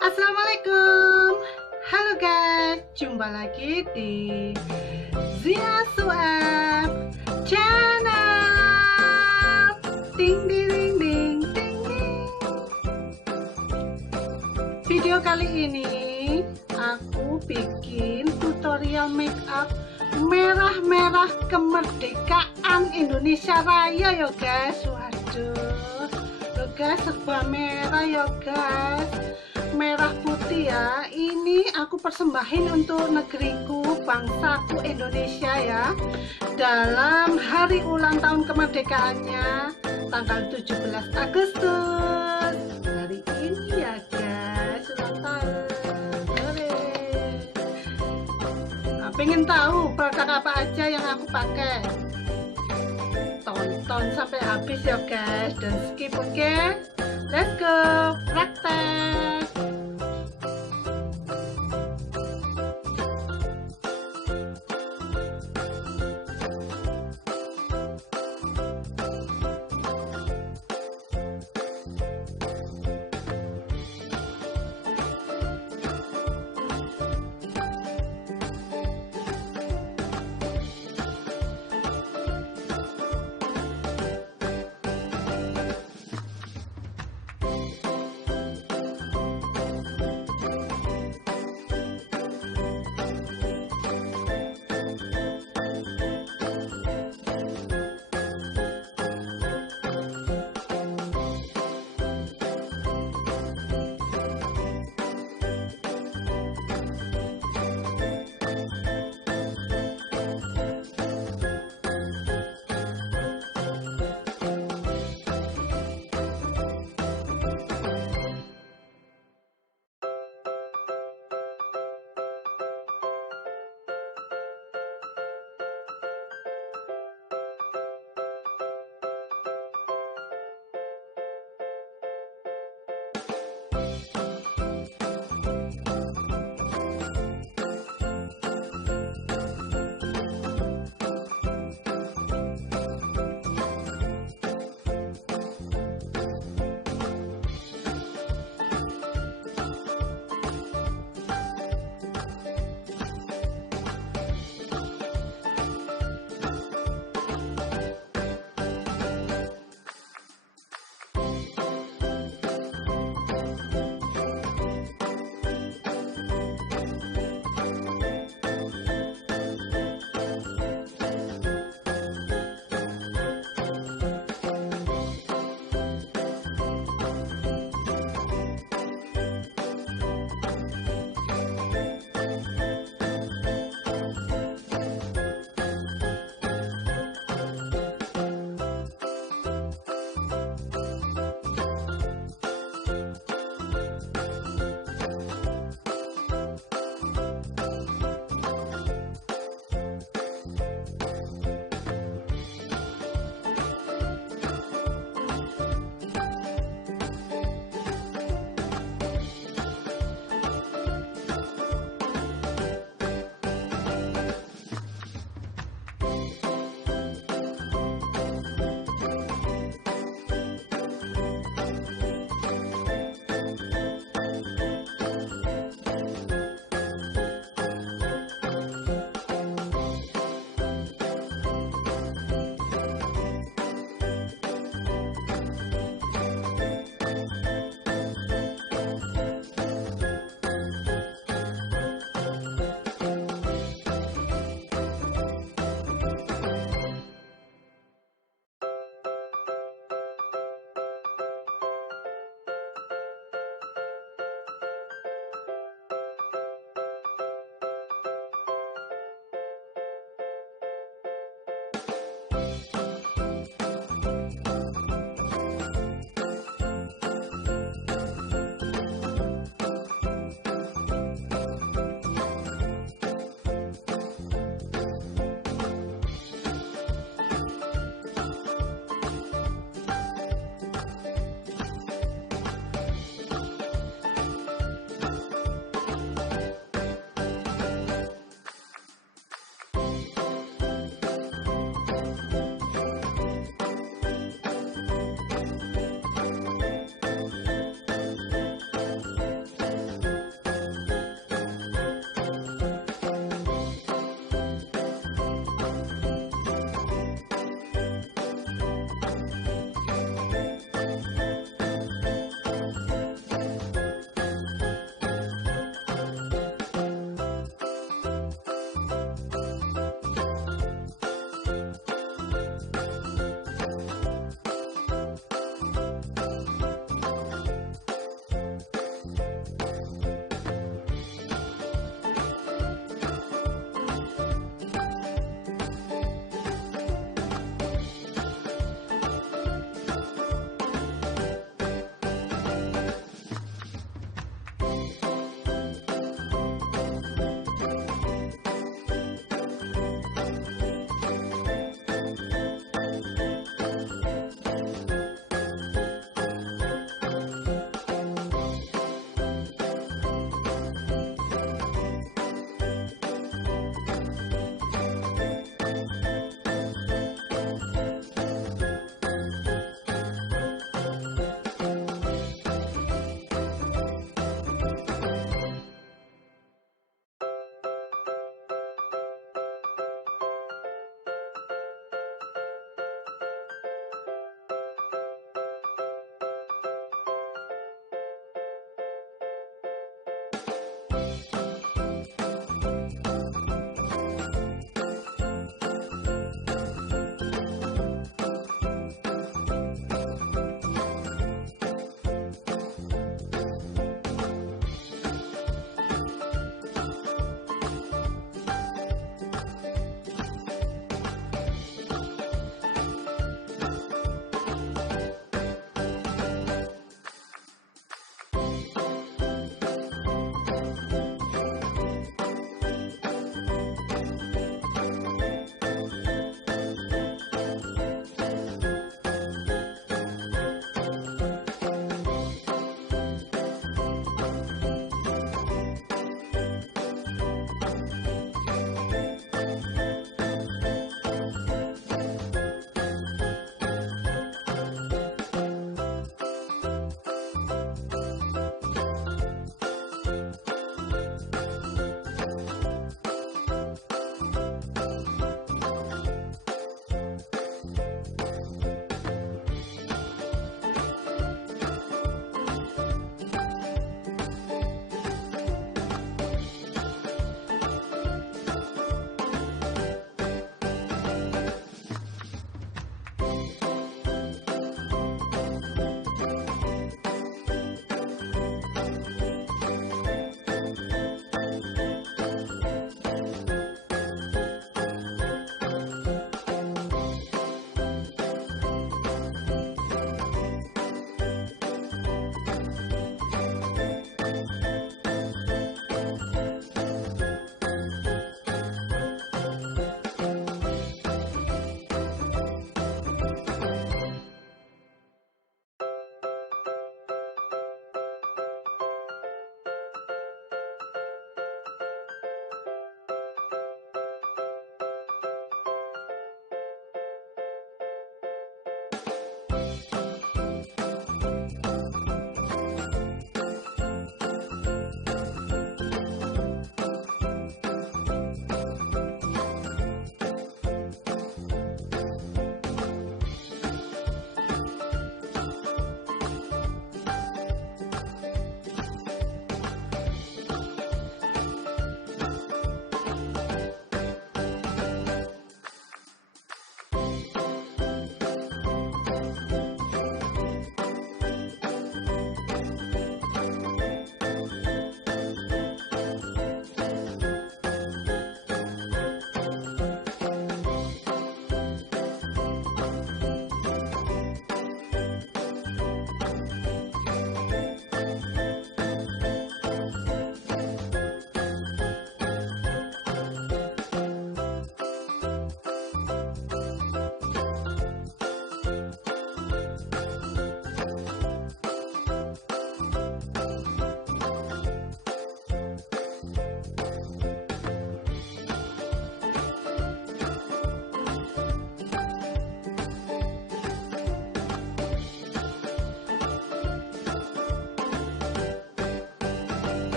Assalamualaikum. Halo guys, jumpa lagi di Zia Suap channel. Ding ding ding ding ding ding. Video kali ini aku bikin tutorial makeup merah-merah kemerdekaan Indonesia Raya ya guys. Waduh, loh guys, serba merah ya guys, merah putih ya. Ini aku persembahin untuk negeriku, bangsaku Indonesia ya, dalam hari ulang tahun kemerdekaannya tanggal 17 Agustus. Hari ini ya guys, ulang tahun. Nah, pengen tahu produk apa aja yang aku pakai? Tonton sampai habis ya guys, dan skip, oke? Let's go praktek.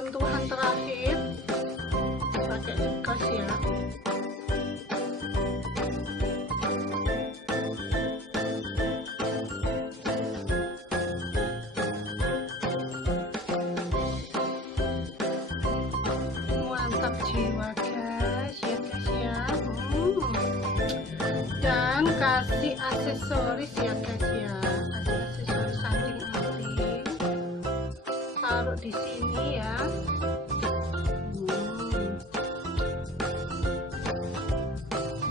sentuhan terakhir pakai gas ya. Mantap jiwa guys, ya guys ya. Dan kasih aksesoris ya guys ya, kasih aksesoris anting-anting, taruh di sini ya.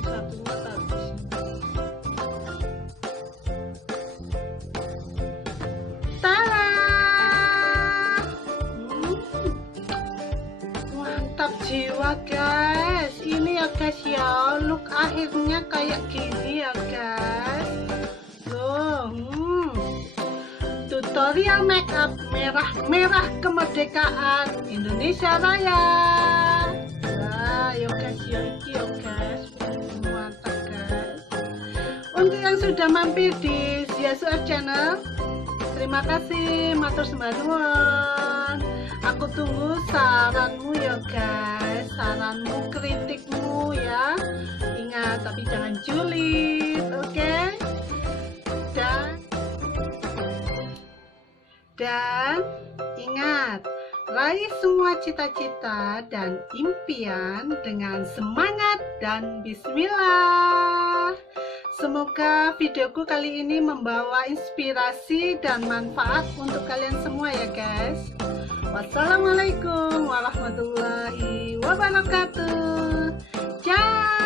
Satunya taruh di sini. Tada! Mantap jiwa guys. Ini ya guys ya, look akhirnya kayak gini ya guys. Loh, tutorial makeup merah-merah kemerdekaan Indonesia Raya. Nah, yo guys, yo iki yo guys, mantap guys. Untuk yang sudah mampir di SEMANGAT channel, terima kasih, matur sembah nuwun. Aku tunggu saranmu ya guys, saranmu, kritikmu ya. Ingat, tapi jangan julid, oke? Dan ingat, raih semua cita-cita dan impian dengan semangat dan bismillah. Semoga videoku kali ini membawa inspirasi dan manfaat untuk kalian semua ya guys. Wassalamualaikum warahmatullahi wabarakatuh. Ciao.